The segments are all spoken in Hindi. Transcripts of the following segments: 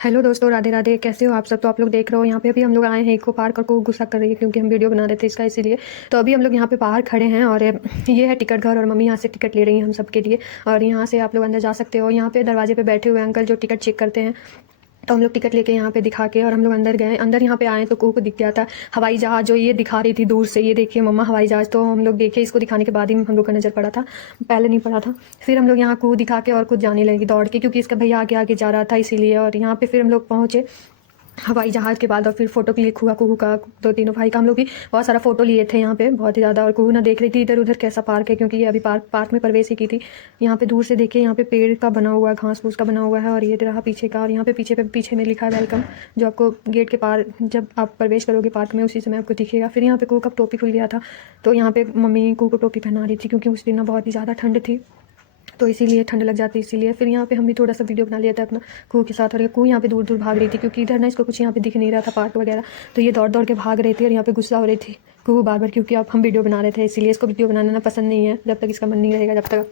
हेलो दोस्तों, राधे राधे। कैसे हो आप सब? तो आप लोग देख रहे हो यहाँ पे अभी हम लोग आए हैं इको पार्क और को गुस्सा कर रही है क्योंकि हम वीडियो बना रहे थे इसका, इसीलिए। तो अभी हम लोग यहाँ पे बाहर खड़े हैं और ये है टिकट घर और मम्मी यहाँ से टिकट ले रही हैं हम सब के लिए। और यहाँ से आप लोग अंदर जा सकते हो। यहाँ पे दरवाजे पे बैठे हुए अंकल जो टिकट चेक करते हैं, तो हम लोग टिकट लेके यहाँ पे दिखा के और हम लोग अंदर गए। अंदर यहाँ पे आए तो कुहू को दिख गया था हवाई जहाज, जो ये दिखा रही थी दूर से, ये देखिए मम्मा हवाई जहाज। तो हम लोग देखे, इसको दिखाने के बाद ही हम लोग का नज़र पड़ा था, पहले नहीं पड़ा था। फिर हम लोग यहाँ कुहू दिखा के और खुद जाने लगी दौड़ के, क्योंकि इसका भैया आगे आगे जा रहा था इसीलिए। और यहाँ पे फिर हम लोग पहुँचे हवाई जहाज़ के बाद और फिर फोटो क्लिक हुआ कुहू का। तो तीनों भाई का हम लोग भी बहुत सारा फोटो लिए थे यहाँ पे, बहुत ही ज़्यादा। और कुहू ना देख रही थी इधर उधर कैसा पार्क है, क्योंकि ये अभी पार्क में प्रवेश ही की थी। यहाँ पे दूर से देखिए, यहाँ पे पेड़ का बना हुआ है, घास फूस का बना हुआ है। और ये रहा पीछे का, और यहाँ पे पीछे में लिखा है वेलकम, जो आपको गेट के पार जब आप प्रवेश करोगे पार्क में उसी समय आपको दिखेगा। फिर यहाँ पे कुहू का टोपी खुल गया था, तो यहाँ पे मम्मी कुहू को टोपी पहना रही थी क्योंकि उस दिन ना बहुत ही ज़्यादा ठंड थी, तो इसीलिए ठंड लग जाती है इसीलिए। फिर यहाँ पे हम भी थोड़ा सा वीडियो बना लिया था अपना कुहू के साथ। और कुहू यहाँ पे दूर दूर भाग रही थी क्योंकि इधर ना इसको कुछ यहाँ पे दिख नहीं रहा था पार्क वगैरह, तो ये दौड़ दौड़ के भाग रही थी। और यहाँ पे गुस्सा हो रही थी कुहू बार बार, क्योंकि अब हम वीडियो बना रहे थे इसीलिए। इसको वीडियो बनाना ना पसंद नहीं है, जब तक इसका मन नहीं रहेगा, जब तक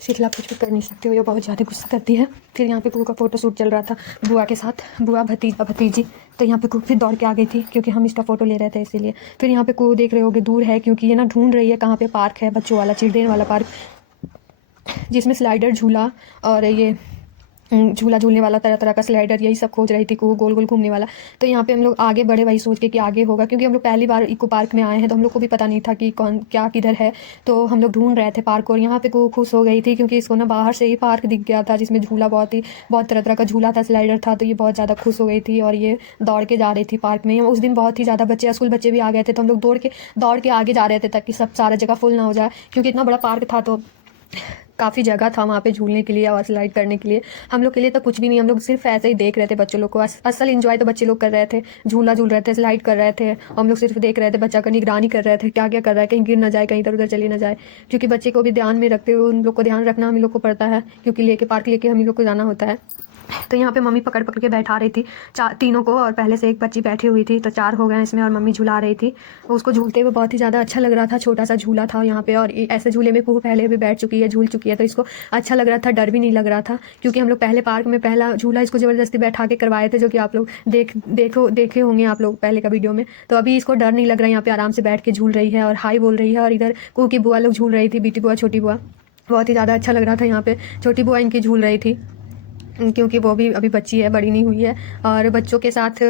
इसके खिलाफ कुछ भी कर नहीं सकते हो। ये बहुत ज़्यादा गुस्सा करती है। फिर यहाँ पे कुहू का फोटो शूट चल रहा था बुआ के साथ, बुआ भतीजा भतीजी। तो यहाँ पे कुहू फिर दौड़ के आ गई थी क्योंकि हम इसका फोटो ले रहे थे इसीलिए। फिर यहाँ पे कुहू देख रहे होगे दूर है, क्योंकि ये ना ढूंढ रही है कहाँ पे पार्क है बच्चों वाला, चिल्ड्रेन वाला पार्क, जिसमें स्लाइडर झूला और ये झूला झूलने वाला, तरह तरह का स्लाइडर, यही सब खोज रही थी कुहू, गोल गोल घूमने वाला। तो यहाँ पे हम लोग आगे बढ़े वही सोच के कि आगे होगा, क्योंकि हम लोग पहली बार इको पार्क में आए हैं तो हम लोग को भी पता नहीं था कि कौन क्या किधर है। तो हम लोग ढूंढ रहे थे पार्क, और यहाँ पे कुहू खुश हो गई थी क्योंकि इसको ना बाहर से ही पार्क दिख गया था जिसमें झूला बहुत तरह तरह का झूला था, स्लाइडर था। तो ये बहुत ज़्यादा खुश हो गई थी और ये दौड़ के जा रही थी पार्क में। उस दिन बहुत ही ज़्यादा बच्चे, स्कूल बच्चे भी आ गए थे, तो हम लोग दौड़ के आगे जा रहे थे ताकि सब सारा जगह फुल ना हो जाए, क्योंकि इतना बड़ा पार्क था तो काफ़ी जगह था वहाँ पे झूलने के लिए और स्लाइड करने के लिए। हम लोग के लिए तो कुछ भी नहीं, हम लोग सिर्फ ऐसे ही देख रहे थे बच्चों लोग को। असल इंजॉय तो बच्चे लोग कर रहे थे, झूला झूल रहे थे, स्लाइड कर रहे थे। हम लोग सिर्फ देख रहे थे, बच्चा का निगरानी कर रहे थे क्या क्या कर रहा है, कहीं गिर ना जाए, कहीं इधर उधर चली ना जाए, क्योंकि बच्चे को भी ध्यान में रखते हुए उन लोग को ध्यान रखना हम लोग को पड़ता है, क्योंकि लेके पार्क लेके हम लोग को जाना होता है। तो यहाँ पे मम्मी पकड़ पकड़ के बैठा रही थी तीनों को, और पहले से एक बच्ची बैठी हुई थी, तो 4 हो गए इसमें, और मम्मी झुला रही थी। तो उसको झूलते हुए बहुत ही ज़्यादा अच्छा लग रहा था। छोटा सा झूला था यहाँ पे, और ऐसे झूले में कुहू पहले भी बैठ चुकी है, झूल चुकी है, तो इसको अच्छा लग रहा था, डर भी नहीं लग रहा था। क्योंकि हम लोग पहले पार्क में पहला झूला इसको ज़बरदस्ती बैठा के करवाए थे, जो कि आप लोग देखे होंगे आप लोग पहले का वीडियो में। तो अभी इसको डर नहीं लग रहा है, यहाँ पे आराम से बैठ के झूल रही है और हाई बोल रही है। और इधर कुहू की बुआ लोग झूल रही थी, बीटी बुआ छोटी बुआ, बहुत ही ज़्यादा अच्छा लग रहा था। यहाँ पे छोटी बुआ इनकी झूल रही थी क्योंकि वो भी अभी बच्ची है, बड़ी नहीं हुई है, और बच्चों के साथ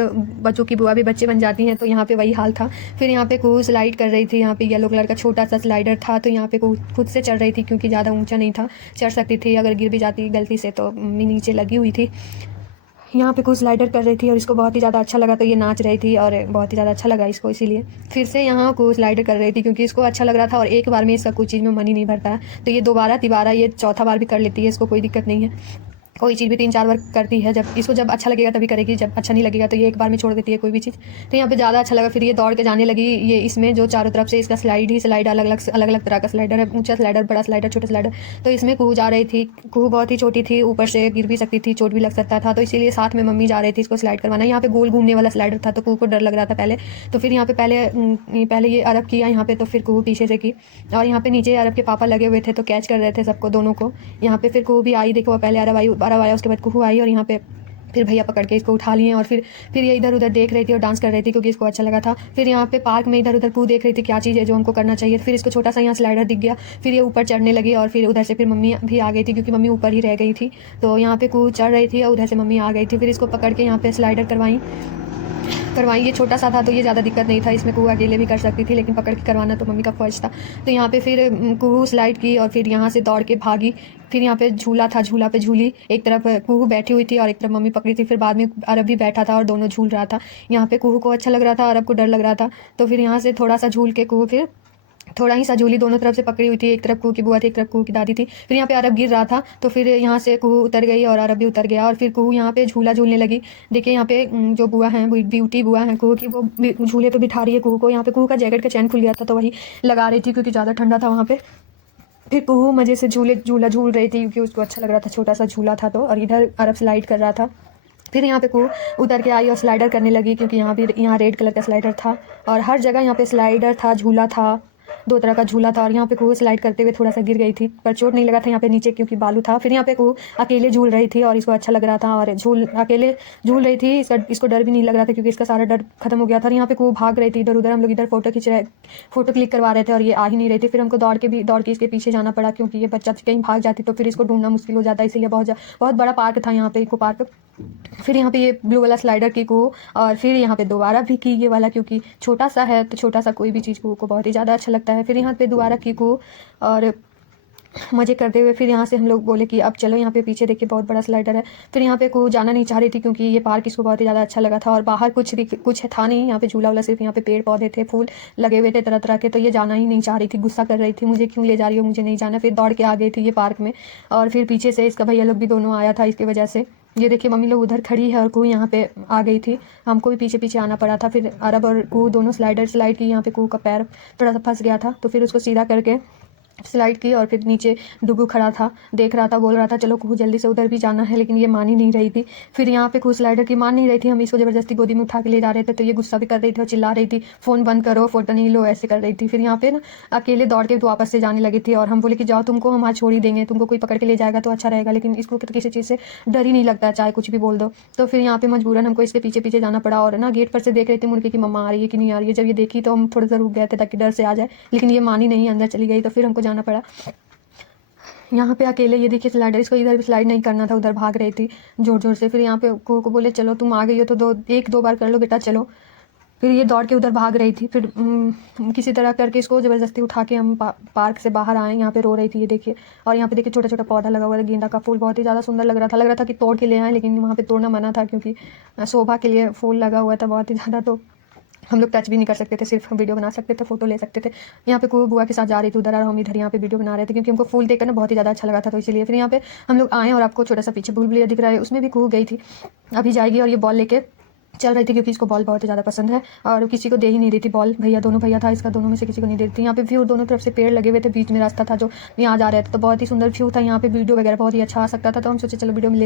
बच्चों की बुआ भी बच्चे बन जाती हैं, तो यहाँ पे वही हाल था। फिर यहाँ पे कुहू स्लाइड कर रही थी, यहाँ पे येलो कलर का छोटा सा स्लाइडर था, तो यहाँ पे कुहू खुद से चढ़ रही थी क्योंकि ज़्यादा ऊंचा नहीं था, चढ़ सकती थी। अगर गिर भी जाती गलती से तो नीचे लगी हुई थी। यहाँ पे कुछ स्लाइडर कर रही थी और इसको बहुत ही ज़्यादा अच्छा लगा, तो ये नाच रही थी और बहुत ही ज़्यादा अच्छा लगा इसको, इसीलिए फिर से यहाँ कुछ स्लाइडर कर रही थी क्योंकि इसको अच्छा लग रहा था। और एक बार में इसका कुछ चीज़ में मन ही नहीं भरता है, तो ये दोबारा तिबारा ये चौथा बार भी कर लेती है, इसको कोई दिक्कत नहीं है। कोई चीज़ भी 3-4 बार करती है, जब इसको जब अच्छा लगेगा तभी करेगी, जब अच्छा नहीं लगेगा तो ये एक बार में छोड़ देती है कोई भी चीज़। तो यहाँ पे ज़्यादा अच्छा लगा, फिर ये दौड़ के जाने लगी। ये इसमें जो चारों तरफ से इसका स्लाइड अलग अलग तरह का स्लाइडर है, ऊंचा स्लाइडर, बड़ा स्लाइडर, छोटा स्लाइडर। तो इसमें कुहू जा रही थी, कुहू बहुत ही छोटी थी, ऊपर से गिर भी सकती थी, चोट भी लग सकता था, तो इसीलिए साथ में मम्मी जा रही थी इसको स्लाइड करवाना। यहाँ पे गोल घूमने वाला स्लाइडर था, तो कुहू को डर लग रहा था पहले। तो फिर यहाँ पे पहले ये अरब किया यहाँ पे, तो फिर कुहू पीछे से की, और यहाँ पे नीचे अरब के पापा लगे हुए थे तो कैच कर रहे थे सबको, दोनों को। यहाँ पे फिर कुहू भी आई, देखो पहले अरब आया, उसके बाद कुहू आई, और यहाँ पे फिर भैया पकड़ के इसको उठा लिए। और फिर ये इधर उधर देख रही थी और डांस कर रही थी क्योंकि इसको अच्छा लगा था। फिर यहाँ पे पार्क में इधर उधर कुहू देख रही थी क्या चीज़ है जो हमको करना चाहिए। फिर इसको छोटा सा यहाँ स्लाइडर दिख गया, फिर ये ऊपर चढ़ने लगी, और फिर उधर से फिर मम्मी भी आ गई थी क्योंकि मम्मी ऊपर ही रह गई थी। तो यहाँ पे कुहू चढ़ रही थी और उधर से मम्मी आ गई थी, फिर इसको पकड़ के यहाँ पे स्लाइडर करवाई। ये छोटा सा था तो ये ज़्यादा दिक्कत नहीं था, इसमें कुहू अकेले भी कर सकती थी, लेकिन पकड़ के करवाना तो मम्मी का फर्ज था। तो यहाँ पे फिर कुहू स्लाइड की और फिर यहाँ से दौड़ के भागी। फिर यहाँ पे झूला था, झूला पे झूली, एक तरफ कुहू बैठी हुई थी और एक तरफ मम्मी पकड़ी थी। फिर बाद में अरब भी बैठा था और दोनों झूल रहा था। यहाँ पे कुहू को अच्छा लग रहा था, अरब को डर लग रहा था। तो फिर यहाँ से थोड़ा सा झूल के कुहू फिर थोड़ा ही सा झूली, दोनों तरफ से पकड़ी हुई थी, एक तरफ कुहू की बुआ थी, एक तरफ कुहू की दादी थी। फिर यहाँ पे अरब गिर रहा था, तो फिर यहाँ से कुहू उतर गई और अरब भी उतर गया, और फिर कुहू यहाँ पे झूला झूलने लगी। देखिए यहाँ पे जो बुआ हैं, ब्यूटी बुआ हैं कुहू की, वो झूले पे बिठा रही है कुहू को। यहाँ पे कुहू का जैकेट का चैन खुल गया था तो वही लगा रही थी क्योंकि ज़्यादा ठंडा था वहाँ पे। फिर कुहू मज़े से झूला झूल रही थी क्योंकि उसको अच्छा लग रहा था, छोटा सा झूला था तो। और इधर अरब स्लाइड कर रहा था। फिर यहाँ पे कुहू उतर के आई और स्लाइडर करने लगी क्योंकि यहाँ रेड कलर का स्लाइडर था, और हर जगह यहाँ पे स्लाइडर था, झूला था, दो तरह का झूला था और यहाँ पे कुहू स्लाइड करते हुए थोड़ा सा गिर गई थी, पर चोट नहीं लगा था यहाँ पे नीचे क्योंकि बालू था। फिर यहाँ पे कुहू अकेले झूल रही थी और इसको अच्छा लग रहा था और अकेले झूल रही थी, इसको डर भी नहीं लग रहा था क्योंकि इसका सारा डर खत्म हो गया था। यहाँ पे कुहू भाग रही थी इधर उधर, हम लोग इधर फोटो क्लिक करवा रहे थे और ये आ ही नहीं रही थी। फिर हमको दौड़ के इसके पीछे जाना पड़ा क्योंकि ये बच्चा कहीं भाग जाती तो फिर इसको ढूंढना मुश्किल हो जाता, इसलिए बहुत बड़ा पार्क था यहाँ पे, इको पार्क। फिर यहाँ पे ये ब्लू वाला स्लाइडर की को, और फिर यहाँ पे दोबारा भी की ये वाला, क्योंकि छोटा सा है तो छोटा सा कोई भी चीज़ को बहुत ही ज़्यादा अच्छा लगता है। फिर यहाँ पे दोबारा की को और मज़े करते हुए फिर यहाँ से हम लोग बोले कि अब चलो यहाँ पे पीछे देखिए बहुत बड़ा स्लाइडर है। फिर यहाँ पे को जाना नहीं चाह रही थी क्योंकि ये पार्क इसको बहुत ही ज़्यादा अच्छा लगा था और बाहर कुछ था नहीं यहाँ पे झूला वाला, सिर्फ यहाँ पे पेड़ पौधे थे, फूल लगे हुए थे तरह तरह के, तो ये जाना ही नहीं चाह रही थी, गुस्सा कर रही थी, मुझे क्यों ले जा रही हो, मुझे नहीं जाना। फिर दौड़ के आ गई थी ये पार्क में और फिर पीछे से इसका भैया लोग भी दोनों आया था इसकी वजह से। ये देखिए मम्मी लोग उधर खड़ी है और कू यहाँ पे आ गई थी, हमको भी पीछे पीछे आना पड़ा था। फिर अरब और कू दोनों स्लाइड की, यहाँ पे कू का पैर थोड़ा सा फंस गया था तो फिर उसको सीधा करके स्लाइड की और फिर नीचे डुगू खड़ा था, देख रहा था, बोल रहा था चलो कुहू जल्दी से उधर भी जाना है, लेकिन ये मान ही नहीं रही थी। फिर यहाँ पे कुहू स्लाइडर की मान नहीं रही थी, हम इसको ज़बरदस्ती गोदी में उठा के ले जा रहे थे तो ये गुस्सा भी कर रही थी और चिल्ला रही थी फ़ोन बंद करो, फ़ोटो नहीं लो, ऐसे कर रही थी। फिर यहाँ पे ना अकेले दौड़ के तो वापस से जाने लगी थी और हम बोले कि जाओ, तुमको हम आज छोड़ ही देंगे, तुमको कोई पकड़ के ले जाएगा तो अच्छा रहेगा, लेकिन इसको तो किसी चीज़ से डर ही नहीं लगता, चाहे कुछ भी बोल दो। तो फिर यहाँ पे मजबूरन हमको इसके पीछे पीछे जाना पड़ा और ना गेट पर से देख रही थी मुड़ के कि मम्मा आ रही है कि नहीं आ रही है। जब ये देखी तो हम थोड़ा सा रुक गए थे ताकि डर से आ जाए, लेकिन ये मानी नहीं, अंदर चली गई, तो फिर हमको जाना पड़ा। यहाँ पे अकेले ये देखिए स्लाइडर, इसको इधर भी स्लाइड नहीं करना था, उधर भाग रही थी जोर जोर से। फिर यहाँ पे को बोले चलो तुम आ गई हो तो एक दो बार कर लो बेटा चलो। फिर ये दौड़ के उधर भाग रही थी। फिर किसी तरह करके इसको ज़बरदस्ती उठा के हम पार्क से बाहर आए। यहाँ पे रो रही थी ये देखिए, और यहाँ पे देखिए छोटा छोटा पौधा लगा हुआ था, गेंदा का फूल बहुत ही ज़्यादा सुंदर लग रहा था कि तोड़ के ले आए, लेकिन वहाँ पे तोड़ना मना था क्योंकि शोभा के लिए फूल लगा हुआ था बहुत ही ज़्यादा, तो हम लोग टच भी नहीं कर सकते थे, सिर्फ वीडियो बना सकते थे, फोटो ले सकते थे। यहाँ पे कोई बुआ के साथ जा रही थी उधर और हम इधर यहाँ पे वीडियो बना रहे थे क्योंकि हमको फूल देखकर ना बहुत ही ज़्यादा अच्छा लगा था, तो इसीलिए फिर यहाँ पे हम लोग आए और आपको छोटा सा पीछे बुलबुलिया दिख रहा है, उसमें भी कू गई थी, अभी जाएगी और ये बॉल लेके चल रही थी क्योंकि इसको बॉल बहुत ही ज़्यादा पसंद है और किसी को दे ही नहीं रही थी बॉल। दोनों भैया था इसका, दोनों में से किसी को नहीं दे रही थी। यहाँ पे व्यू दोनों तरफ से पेड़ लगे हुए थे, बीच में रास्ता था जो यहाँ जा रहे थे, तो बहुत ही सुंदर व्यू था। यहाँ पे वीडियो वगैरह बहुत ही अच्छा आ सकता था, तो हम सोचे चलो वीडियो में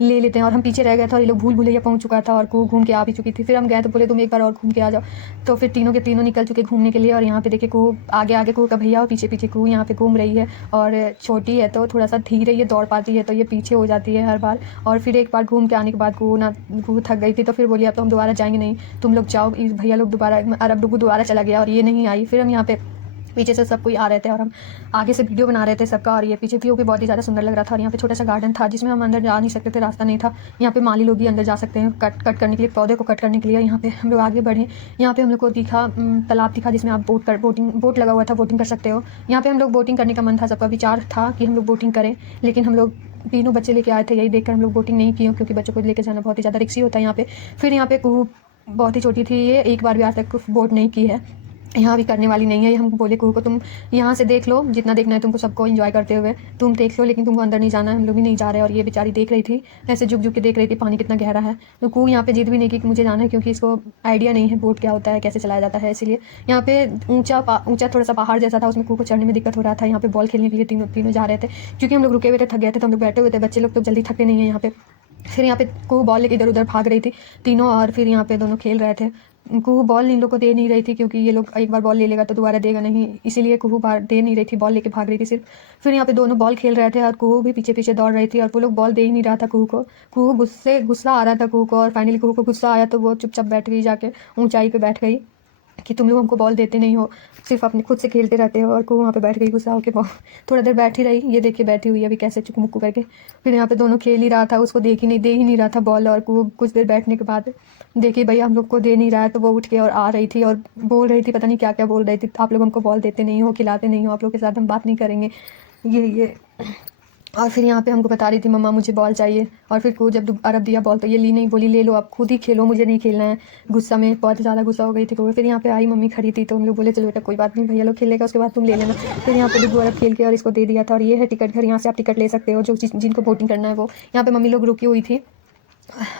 ले लेते हैं। और हम पीछे रह गए थे और ये लोग भूल भुलैया पहुँच चुका था और कू घूम के आ भी चुकी थी। फिर हम गए तो बोले तुम एक बार और घूम के आ जाओ, तो फिर तीनों के तीनों निकल चुके घूमने के लिए। और यहाँ पे देखिए कू आगे आगे कू का भैया और पीछे पीछे कू यहाँ पे घूम रही है, और छोटी है तो थोड़ा सा धीरे ये दौड़ पाती है, तो ये पीछे हो जाती है हर बार। और फिर एक बार घूम के आने के बाद कू थक गई थी, तो फिर बोली अब तो हम दोबारा जाएंगे नहीं, तुम लोग जाओ। इस भैया लोग दोबारा, अरब डुगू दोबारा चला गया और ये नहीं आई। फिर हम यहाँ पे पीछे से सब कोई आ रहे थे और हम आगे से वीडियो बना रहे थे सबका, और ये पीछे व्यू भी बहुत ही ज़्यादा सुंदर लग रहा था। और यहाँ पे छोटा सा गार्डन था जिसमें हम अंदर जा नहीं सकते थे, रास्ता नहीं था। यहाँ पे माली लोग भी अंदर जा सकते हैं कट करने के लिए, पौधे को कट करने के लिए। यहाँ पे हम लोग आगे बढ़े, यहाँ पे हम लोग को दिखा तालाब दिखा जिसमें आप बोट लगा हुआ था, बोटिंग कर सकते हो। यहाँ पे हम लोग बोटिंग करने का मन था, सबका विचार था कि हम लोग बोटिंग करें, लेकिन हम लोग तीनों बच्चे लेके आए थे, यही देखकर हम लोग बोटिंग नहीं किए क्योंकि बच्चों को लेकर जाना बहुत ही ज़्यादा रिक्सी होता है। यहाँ पे कुहू बहुत ही छोटी थी, ये एक बार भी आज तक बोट नहीं की है, यहाँ भी करने वाली नहीं है। हम बोले कुहू को तुम यहाँ से देख लो, जितना देखना है तुमको, सबको एंजॉय करते हुए तुम देख लो, लेकिन तुमको अंदर नहीं जाना है। हम लोग भी नहीं जा रहे, और ये बेचारी देख रही थी ऐसे झुक झुक के देख रही थी पानी कितना गहरा है। तो कुहू यहाँ पे जिद भी नहीं की कि मुझे जाना है, क्योंकि इसको आइडिया नहीं है बोट क्या होता है, कैसे चलाया जाता है। इसलिए यहाँ पे ऊँचा थोड़ा सा पहाड़ जैसा था, उसमें कुहू को चढ़ने में दिक्कत हो रहा था। यहाँ पे बॉल खेलने के लिए तीनों जा रहे थे, क्योंकि हम लोग रुके हुए थे, थक गए थे, तो हम लोग बैठे हुए थे, बच्चे लोग तो जल्दी थकते नहीं है यहाँ पे। फिर यहाँ पे कुहू बॉल लेके इधर उधर भाग रही थी तीनों, और फिर यहाँ पे दोनों खेल रहे थे। कुहू बॉल इन लोग को दे नहीं रही थी क्योंकि ये लोग एक बार बॉल ले लेगा तो दोबारा देगा नहीं, इसीलिए कुहू बार दे नहीं रही थी, बॉल लेके भाग रही थी सिर्फ। फिर यहाँ पे दोनों बॉल खेल रहे थे और कुहू भी पीछे पीछे दौड़ रही थी, और वो लोग बॉल दे ही नहीं रहा था कुहू को। कुहू गुस्सा आ रहा था कुहू को, और फाइनली कुहू को गुस्सा आया तो वो चुपचाप बैठ गई, जाके ऊंचाई पे बैठ गई कि तुम लोग हमको बॉल देते नहीं हो, सिर्फ अपने खुद से खेलते रहते हो। और को वहाँ पे बैठ गई गुस्सा होकर, थोड़ा देर बैठी रही, ये देखिए बैठी हुई है अभी कैसे चुकमुक्कू करके। फिर यहाँ पे दोनों खेल ही रहा था, उसको दे ही नहीं रहा था बॉल, और को कुछ देर बैठने के बाद देखिए भैया हम लोग को दे नहीं रहा है, तो वो उठ के और आ रही थी और बोल रही थी, पता नहीं क्या क्या बोल रही थी, आप लोग हमको बॉल देते नहीं हो, खिलाते नहीं हो, आप लोग के साथ हम बात नहीं करेंगे, ये। और फिर यहाँ पे हमको बता रही थी मम्मा मुझे बॉल चाहिए, और फिर को जब अरब दिया बॉल तो ये ली नहीं, बोली ले लो आप खुद ही खेलो, मुझे नहीं खेलना है। गुस्सा में बहुत ज़्यादा गुस्सा हो गई थी को। फिर यहाँ पे आई मम्मी खड़ी थी, तो हम लोग बोले चलो बेटा कोई बात नहीं, भैया लोग खेलेगा उसके बाद तुम ले लेना। फिर यहाँ पे डुगू अरब खेल के और इसको दे दिया था, और ये है टिकट घर, यहाँ से आप टिकट ले सकते हो, जो जिनको वोटिंग करना है वो। यहाँ पे मम्मी लोग रुकी हुई थी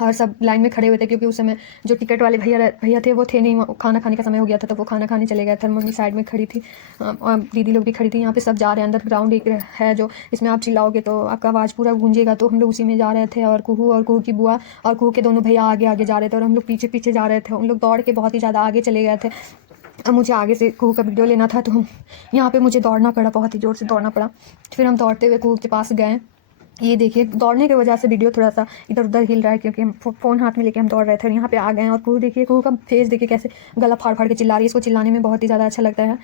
और सब लाइन में खड़े हुए थे, क्योंकि उस समय जो टिकट वाले भैया थे वो थे नहीं, खाना खाने का समय हो गया था, तो वो खाना खाने चले गए थे। मम्मी साइड में खड़ी थी और दीदी लोग भी खड़ी थी। यहाँ पे सब जा रहे हैं अंदर, ग्राउंड एक है जो इसमें आप चिल्लाओगे तो आपका आवाज़ पूरा गूंजेगा, तो हम लोग उसी में जा रहे थे। और कुहू की बुआ और कुहू के दोनों भैया आगे आगे जा रहे थे, और हम लोग पीछे पीछे जा रहे थे। हम लोग दौड़ के बहुत ही ज़्यादा आगे चले गए थे। अब मुझे आगे से कुहू का वीडियो लेना था, तो हम यहाँ पे मुझे दौड़ना पड़ा, बहुत ही ज़ोर से दौड़ना पड़ा। फिर हम दौड़ते हुए कुहू के पास गए। ये देखिए, दौड़ने की वजह से वीडियो थोड़ा सा इधर उधर हिल रहा है, क्योंकि हम फ़ोन हाथ में लेके हम दौड़ रहे थे। और यहाँ पे आ गए हैं और कुहू देखिए, कुहू का फेस देखिए कैसे गला फाड़ फाड़ के चिल्ला रही है। इसको चिल्लाने में बहुत ही ज़्यादा अच्छा लगता है,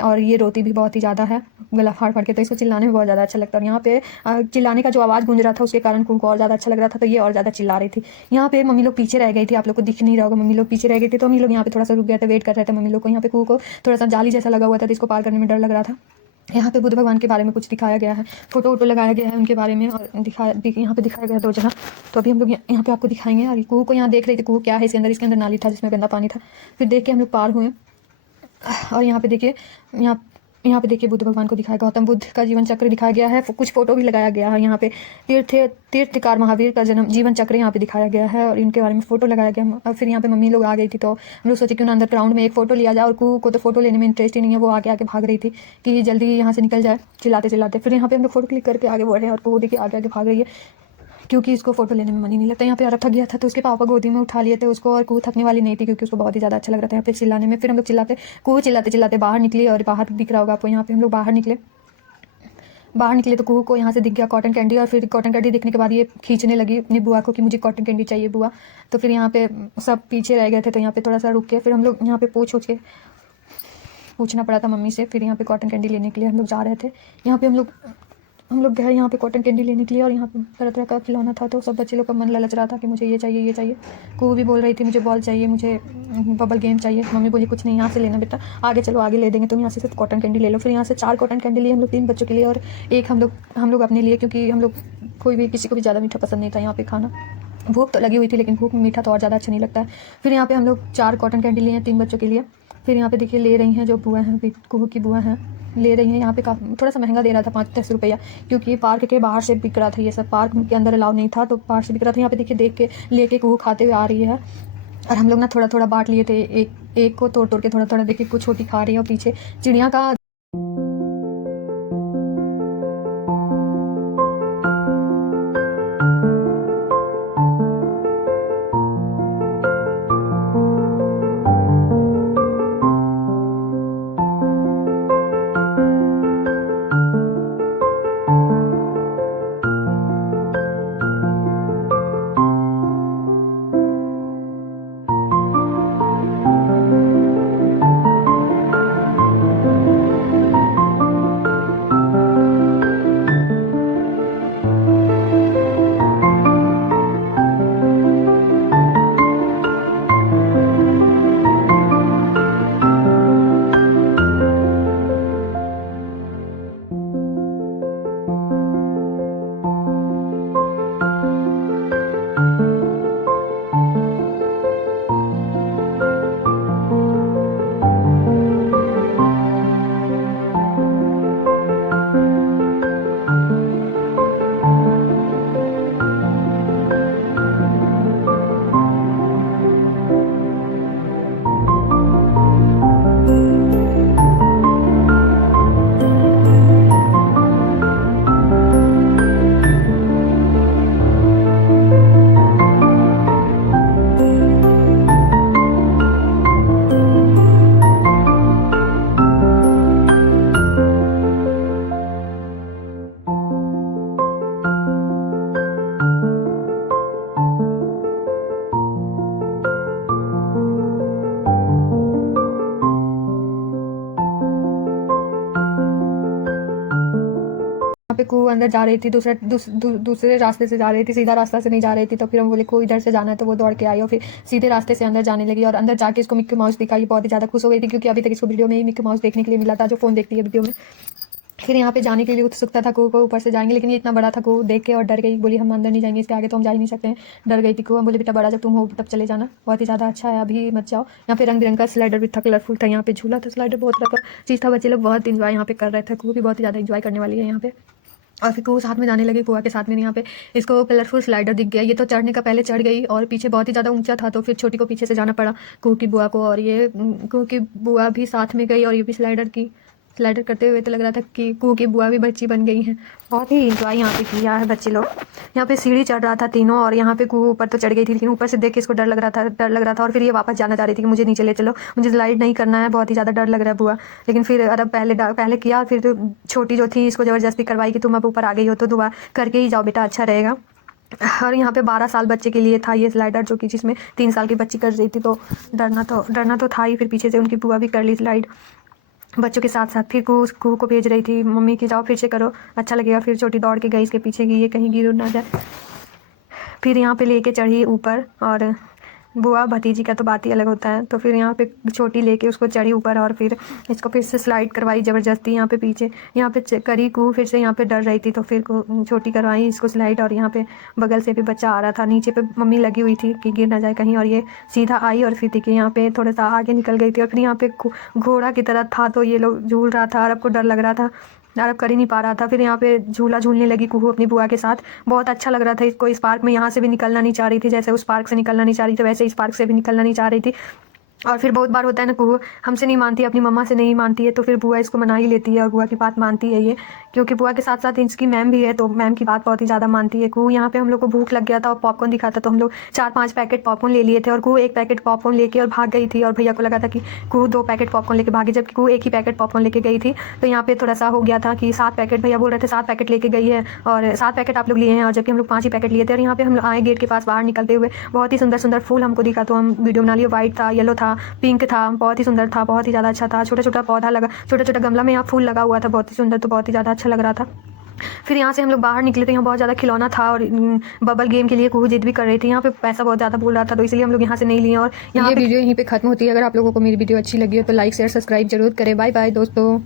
और ये रोती भी बहुत ही ज़्यादा है गला फाड़ फाड़ के, तो इसको चिल्लाने में बहुत ज़्यादा अच्छा लगता है। और यहाँ पे चिल्लाने का जो आवाज़ गूंज रहा था, उसके कारण कुहू को और ज़्यादा अच्छा लग रहा था, तो ये और ज़्यादा चिल्ला रही थी। यहाँ पे मम्मी लोग पीछे रह गई थी, आप लोग को दिख नहीं रहा होगा, मम्मी लोग पीछे रह गई थी, तो हम लोग यहाँ पे थोड़ा सा रुक गए थे, वेट कर रहे थे मम्मी लोग को। यहाँ पे कुहू को थोड़ा सा जाली जैसा लगा हुआ था, तो इसको पार करने में डर लग रहा था। यहाँ पे बुद्ध भगवान के बारे में कुछ दिखाया गया है, फोटो वोटो लगाया गया है उनके बारे में, और यहाँ पे दिखाया गया है 2 जगह। तो अभी हम लोग यहाँ पे आपको दिखाएंगे। और कुहू को यहाँ देख रहे थे, कुहू क्या है इसके अंदर नाली था जिसमें गंदा पानी था। फिर देख के हम लोग पार हुए। और यहाँ पे देखिए, यहाँ पे देखिए बुद्ध भगवान को दिखाया, गौतम बुद्ध का जीवन चक्र दिखाया गया है, कुछ फोटो भी लगाया गया है। यहाँ पे तीर्थकार महावीर का जन्म जीवन चक्र यहाँ पे दिखाया गया है, और इनके बारे में फोटो लगाया गया। और फिर यहाँ पे मम्मी लोग आ गई थी, तो हम लोग सोचे क्यों ना अंदर ग्राउंड में एक फोटो लिया जाए। और कुहू को तो फोटो लेने में इंटरेस्ट ही नहीं है, वो आगे आगे भाग रही थी कि जल्दी यहाँ से निकल जाए, चिल्लाते चिल्लाते। फिर यहाँ पे हम लोग फोटो क्लिक करके आगे बढ़ रहे हैं, और कुहू देखिए आगे आगे भाग रही है, क्योंकि इसको फोटो लेने में मन ही नहीं लगता। यहाँ पे अरब थक गया था, तो उसके पापा गोदी में उठा लिए थे उसको, और कुहू थकने वाली नहीं थी, क्योंकि उसको बहुत ही ज़्यादा अच्छा लग रहा था यहाँ पे चिल्लाने में। फिर हम लोग कुहू चिल्लाते चिल्लाते बाहर निकली, और बाहर दिख रहा होगा आपको, यहाँ पे हम लोग बाहर निकले तो कुहू को यहाँ से दिख गया कॉटन कैंडी। और फिर कॉटन कैंडी दिखने के बाद ये खींचने लगी अपनी बुआ को कि मुझे कॉटन कैंडी चाहिए बुआ। तो फिर यहाँ पे सब पीछे रह गए थे, तो यहाँ पे थोड़ा सा रुक के फिर हम लोग यहाँ पे पूछना पड़ा था मम्मी से। फिर यहाँ पे कॉटन कैंडी लेने के लिए हम लोग जा रहे थे। यहाँ पे हम लोग गए यहाँ पे कॉटन कैंडी लेने के लिए, और यहाँ पे तरह तरह का खिलौना था, तो सब बच्चे लोग का मन ललच रहा था कि मुझे ये चाहिए ये चाहिए। कुहू भी बोल रही थी मुझे बॉल चाहिए, मुझे बबल गेम चाहिए। मम्मी बोली कुछ नहीं यहाँ से लेना बेटा, आगे चलो आगे ले देंगे, तुम यहाँ से सिर्फ कॉटन कैंडी ले लो। फिर यहाँ से 4 कॉटन कैंडी लिए हम लोग, 3 बच्चों के लिए और एक हम लोग अपने लिए, क्योंकि हम लोग किसी को भी ज़्यादा मीठा पसंद नहीं था यहाँ पे खाना। भूख तो लगी हुई थी, लेकिन भूख में मीठा तो और ज़्यादा अच्छा नहीं लगता है। फिर यहाँ पे हम लोग 4 कॉटन कैंडी लिए हैं 3 बच्चों के लिए। फिर यहाँ पे देखिए ले रही हैं जो बुआ हैं, कुहू की बुआ हैं, ले रही हैं। यहाँ पे काफ़ी थोड़ा सा महंगा दे रहा था, 5-10 रुपया, क्योंकि ये पार्क के बाहर से बिक रहा था, ये सब पार्क के अंदर अलाउ नहीं था, तो बाहर से बिक रहा था। यहाँ पे देखिए देख के लेके कुहू खाते हुए आ रही है, और हम लोग ना थोड़ा थोड़ा बांट लिए थे, एक को तोड़ तोड़ के थोड़ा थोड़ा देखिए कुछ छोटी खा रही है, और पीछे चिड़िया का पे कुहू अंदर जा रही थी, दूसरे रास्ते से जा रही थी, सीधा रास्ता से नहीं जा रही थी। तो फिर हम बोले को इधर से जाना है, तो वो दौड़ के आई और फिर सीधे रास्ते से अंदर जाने लगी। और अंदर जाके इसको मिक्की माउस दिखाई, बहुत ही ज़्यादा खुश हो गई थी, क्योंकि अभी तक इसको वीडियो में ही मिक्की माउस देखने के लिए मिला था, जो फ़ोन देखती है वीडियो में। फिर यहाँ पे जाने के लिए उत्सुकता था कुहू को, ऊपर से जाएंगे, लेकिन ये इतना बड़ा था कुहू देख के, और डर गई, बोली हम अंदर नहीं जाएंगे, इसके आगे तो हम जा ही नहीं सकते हैं। डर गई थी कुहू। हम बोले बेटा बड़ा जब तुम हो तब चले जाना, बहुत ही ज़्यादा अच्छा है, अभी मत जाओ। यहाँ पे रंग बिरंग का स्लाइडर भी था, कलरफुल था, यहाँ पे झूला था, स्लाइडर बहुत तरह का चीज़ था। बच्चे लोग बहुत इंजॉय यहाँ पे कर रहे थे, कुहू भी बहुत ही ज़्यादा इंजॉय करने वाली है यहाँ पे। और फिर कुहू साथ में जाने लगी, बुआ के साथ में। यहाँ पे इसको कलरफुल स्लाइडर दिख गया, ये तो चढ़ने का पहले चढ़ गई, और पीछे बहुत ही ज़्यादा ऊंचा था, तो फिर छोटी को पीछे से जाना पड़ा कुहू की बुआ को, और ये कुहू की बुआ भी साथ में गई, और ये भी स्लाइडर की स्लाइडर करते हुए तो लग रहा था कि कू की बुआ भी बच्ची बन गई हैं। बहुत ही इंजॉय यहाँ पे किया है बच्चे लोग। यहाँ पे सीढ़ी चढ़ रहा था तीनों, और यहाँ पे कू ऊपर तो चढ़ गई थी, लेकिन ऊपर से देख के इसको डर लग रहा था और फिर ये वापस जाना चाह रही थी कि मुझे नीचे ले चलो, मुझे स्लाइड नहीं करना है, बहुत ही ज़्यादा डर लग रहा है बुआ। लेकिन फिर अरब पहले किया, फिर तो छोटी जो थी इसको ज़बरदस्ती करवाई कि तुम अब ऊपर आ गई हो तो दुआ करके ही जाओ बेटा, अच्छा रहेगा। और यहाँ पे 12 साल बच्चे के लिए था ये स्लाइडर, जो कि जिसमें 3 साल की बच्ची कर रही थी, तो डरना तो था ही। फिर पीछे से उनकी बुआ भी कर ली स्लाइड बच्चों के साथ साथ। फिर कू को भेज रही थी मम्मी की, जाओ फिर से करो, अच्छा लगेगा। फिर छोटी दौड़ के गई इसके पीछे की ये कहीं गिर ना जाए। फिर यहाँ पे लेके चढ़ी ऊपर, और बुआ भतीजी का तो बात ही अलग होता है। तो फिर यहाँ पे छोटी लेके उसको चढ़ी ऊपर, और फिर इसको फिर से स्लाइड करवाई ज़बरदस्ती। यहाँ पे पीछे यहाँ पे करी कू, फिर से यहाँ पे डर रही थी तो फिर को छोटी करवाई इसको स्लाइड। और यहाँ पे बगल से भी बच्चा आ रहा था, नीचे पे मम्मी लगी हुई थी कि गिर ना जाए कहीं, और ये सीधा आई और फिर देखिए यहाँ पे थोड़ा सा आगे निकल गई थी। और फिर यहाँ पे घोड़ा की तरह था, तो ये लोग झूल रहा था, अरब को डर लग रहा था, अरब कर ही नहीं पा रहा था। फिर यहाँ पे झूला झूलने लगी कुहू अपनी बुआ के साथ, बहुत अच्छा लग रहा था इसको। इस पार्क में यहाँ से भी निकलना नहीं चाह रही थी, जैसे उस पार्क से निकलना नहीं चाह रही थी वैसे इस पार्क से भी निकलना नहीं चाह रही थी। और फिर बहुत बार होता है ना, कुहू हमसे नहीं मानती, अपनी मम्मा से नहीं मानती है, तो फिर बुआ इसको मना ही लेती है और बुआ की बात मानती है ये, क्योंकि बुआ के साथ साथ इसकी मैम भी है, तो मैम की बात बहुत ही ज़्यादा मानती है कुहू। यहाँ पे हम लोग को भूख लग गया था और पॉपकॉर्न दिखा था, तो हम लोग 4-5 पैकेट पॉपकॉर्न ले लिए थे, और कुहू 1 पैकेट पॉपकॉर्न लेके और भाग गई थी। और भैया को लगा था कि कुहू 2 पैकेट पॉपकॉर्न लेके भागी, जबकि कुहू 1 ही पैकेट पॉपकॉर्न लेके गई थी। तो यहाँ पे थोड़ा सा हो गया था कि 7 पैकेट, भैया बोल रहे थे 7 पैकेट लेके गई है और 7 पैकेट आप लोग लिए हैं, और जबकि हम लोग 5 ही पैकेट लिए थे। और यहाँ पे हम लोग आए गेट के पास, बाहर निकलते हुए बहुत ही सुंदर सुंदर फूल हमको दिखा, तो हम वीडियो बना लिए। वाइट था, येलो था, पिंक था, बहुत ही सुंदर था, बहुत ही ज़्यादा अच्छा था। छोटा छोटा पौधा लगा, छोटा छोटा गमला में यहाँ फूल लगा हुआ था, बहुत ही सुंदर, तो बहुत ही ज़्यादा अच्छा लग रहा था। फिर यहाँ से हम लोग बाहर निकले तो यहाँ बहुत ज़्यादा खिलौना था, और बबल गेम के लिए कुहू जिद भी कर रही थी। यहाँ पे पैसा बहुत ज़्यादा बोल रहा था, तो इसलिए हम लोग यहाँ से नहीं लिए। और यहाँ वीडियो यहीं पे खत्म होती है। अगर आप लोगों को मेरी वीडियो अच्छी लगी हो तो लाइक शेयर सब्सक्राइब जरूर करें। बाय बाय दोस्तों।